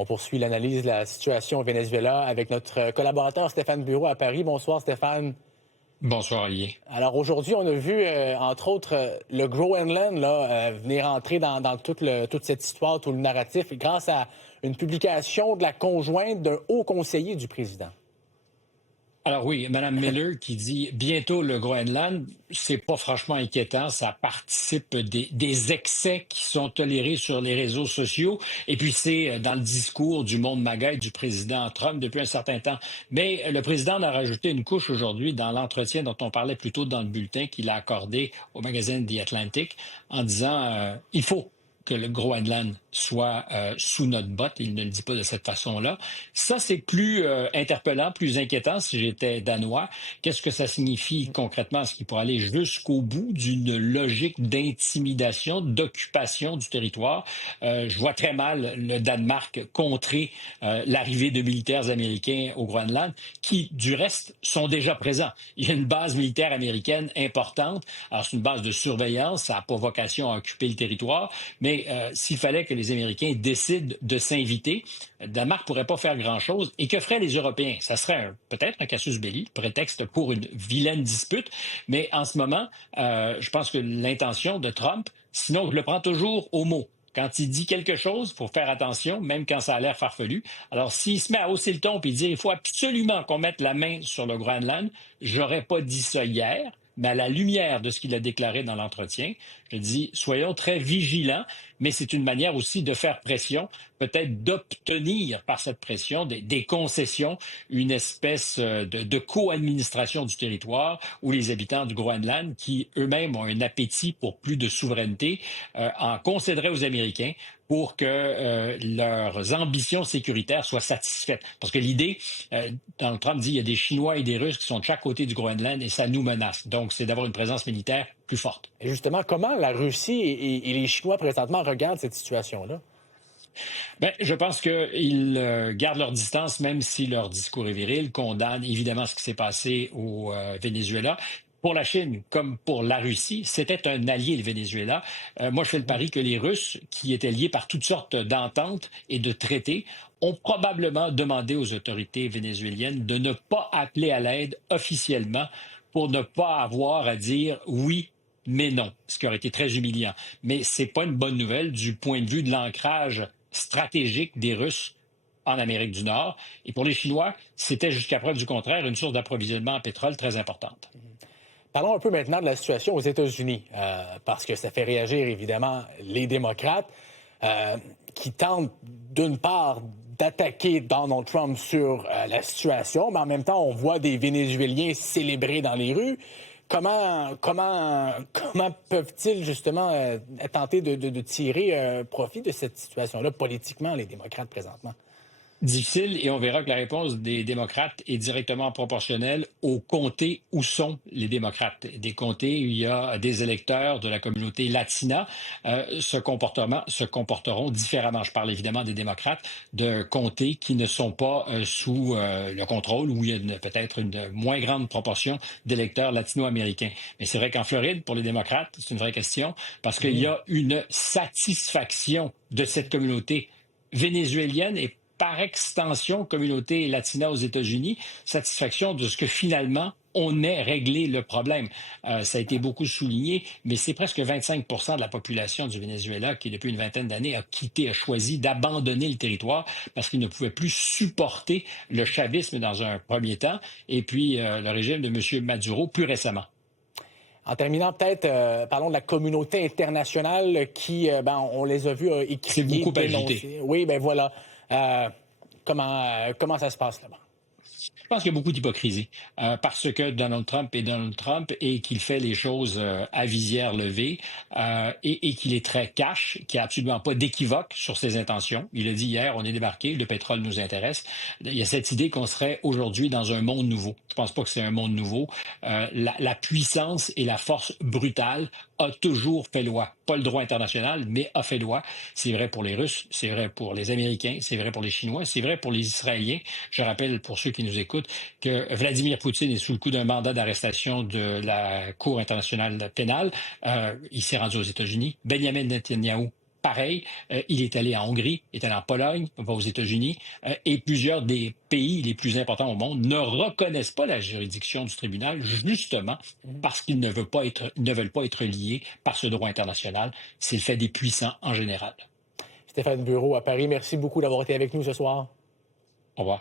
On poursuit l'analyse de la situation au Venezuela avec notre collaborateur Stéphane Bureau à Paris. Bonsoir Stéphane. Bonsoir, Olivier. Alors aujourd'hui, on a vu, entre autres, le Groenland venir entrer dans toute cette histoire, tout le narratif, grâce à une publication de la conjointe d'un haut conseiller du président. Alors oui, Mme Miller qui dit bientôt le Groenland, c'est pas franchement inquiétant, ça participe des excès qui sont tolérés sur les réseaux sociaux et puis c'est dans le discours du monde magaille du président Trump depuis un certain temps. Mais le président en a rajouté une couche aujourd'hui dans l'entretien dont on parlait plus tôt dans le bulletin qu'il a accordé au magazine The Atlantic en disant il faut que le Groenland soit sous notre botte. Il ne le dit pas de cette façon-là. Ça, c'est plus interpellant, plus inquiétant si j'étais danois. Qu'est-ce que ça signifie concrètement? Est-ce qu'il pourrait aller jusqu'au bout d'une logique d'intimidation, d'occupation du territoire? Je vois très mal le Danemark contrer l'arrivée de militaires américains au Groenland, qui, du reste, sont déjà présents. Il y a une base militaire américaine importante. Alors, c'est une base de surveillance. Ça n'a pas vocation à occuper le territoire, mais s'il fallait que les Américains décident de s'inviter, Danemark ne pourrait pas faire grand-chose. Et que feraient les Européens? Ça serait peut-être un casus belli, prétexte pour une vilaine dispute. Mais en ce moment, je pense que l'intention de Trump, sinon je le prends toujours au mot. Quand il dit quelque chose, il faut faire attention, même quand ça a l'air farfelu. Alors, s'il se met à hausser le ton et dire il faut absolument qu'on mette la main sur le Groenland, j'aurais pas dit ça hier, mais à la lumière de ce qu'il a déclaré dans l'entretien, je dis, soyons très vigilants, mais c'est une manière aussi de faire pression, peut-être d'obtenir par cette pression des concessions, une espèce de co-administration du territoire où les habitants du Groenland, qui eux-mêmes ont un appétit pour plus de souveraineté, en concéderaient aux Américains pour que leurs ambitions sécuritaires soient satisfaites. Parce que l'idée, Donald Trump dit, il y a des Chinois et des Russes qui sont de chaque côté du Groenland et ça nous menace. Donc, c'est d'avoir une présence militaire plus forte. Et justement, comment la Russie et les Chinois présentement regardent cette situation-là? Bien, je pense qu'ils gardent leur distance, même si leur discours est viril, condamnent évidemment ce qui s'est passé au Venezuela. Pour la Chine, comme pour la Russie, c'était un allié, le Venezuela. Moi, je fais le pari que les Russes, qui étaient liés par toutes sortes d'ententes et de traités, ont probablement demandé aux autorités vénézuéliennes de ne pas appeler à l'aide officiellement pour ne pas avoir à dire oui, mais non, ce qui aurait été très humiliant. Mais c'est pas une bonne nouvelle du point de vue de l'ancrage stratégique des Russes en Amérique du Nord. Et pour les Chinois, c'était jusqu'à preuve du contraire une source d'approvisionnement en pétrole très importante. Parlons un peu maintenant de la situation aux États-Unis, parce que ça fait réagir évidemment les démocrates qui tentent d'une part d'attaquer Donald Trump sur la situation, mais en même temps, on voit des Vénézuéliens célébrer dans les rues. Comment peuvent-ils justement tenter de tirer profit de cette situation-là politiquement, les démocrates présentement? Difficile, et on verra que la réponse des démocrates est directement proportionnelle aux comtés où sont les démocrates. Des comtés où il y a des électeurs de la communauté latina se comporteront différemment. Je parle évidemment des démocrates de comtés qui ne sont pas sous le contrôle, où il y a peut-être une moins grande proportion d'électeurs latino-américains. Mais c'est vrai qu'en Floride, pour les démocrates, c'est une vraie question, parce qu'il y a une satisfaction de cette communauté vénézuélienne et par extension, communauté latina aux États-Unis, satisfaction de ce que finalement on ait réglé le problème. Ça a été beaucoup souligné, mais c'est presque 25% de la population du Venezuela qui, depuis une vingtaine d'années, a choisi d'abandonner le territoire parce qu'il ne pouvait plus supporter le chavisme dans un premier temps, et puis le régime de M. Maduro plus récemment. En terminant, peut-être, parlons de la communauté internationale qui, on les a vus écrire. C'est beaucoup agité. Oui, ben voilà. Comment ça se passe là-bas? Je pense qu'il y a beaucoup d'hypocrisie parce que Donald Trump est Donald Trump et qu'il fait les choses à visière levée et qu'il est très cash, qu'il n'y a absolument pas d'équivoque sur ses intentions. Il a dit hier, on est débarqué, le pétrole nous intéresse. Il y a cette idée qu'on serait aujourd'hui dans un monde nouveau. Je pense pas que c'est un monde nouveau. La puissance et la force brutale a toujours fait loi. Pas le droit international, mais a fait loi. C'est vrai pour les Russes, c'est vrai pour les Américains, c'est vrai pour les Chinois, c'est vrai pour les Israéliens. Je rappelle, pour ceux qui nous écoutent, que Vladimir Poutine est sous le coup d'un mandat d'arrestation de la Cour internationale pénale. Il s'est rendu aux États-Unis. Benjamin Netanyahou pareil, il est allé en Hongrie, il est allé en Pologne, va aux États-Unis, et plusieurs des pays les plus importants au monde ne reconnaissent pas la juridiction du tribunal, justement parce qu'ils ne veulent pas être liés par ce droit international. C'est le fait des puissants en général. Stéphane Bureau à Paris, merci beaucoup d'avoir été avec nous ce soir. Au revoir.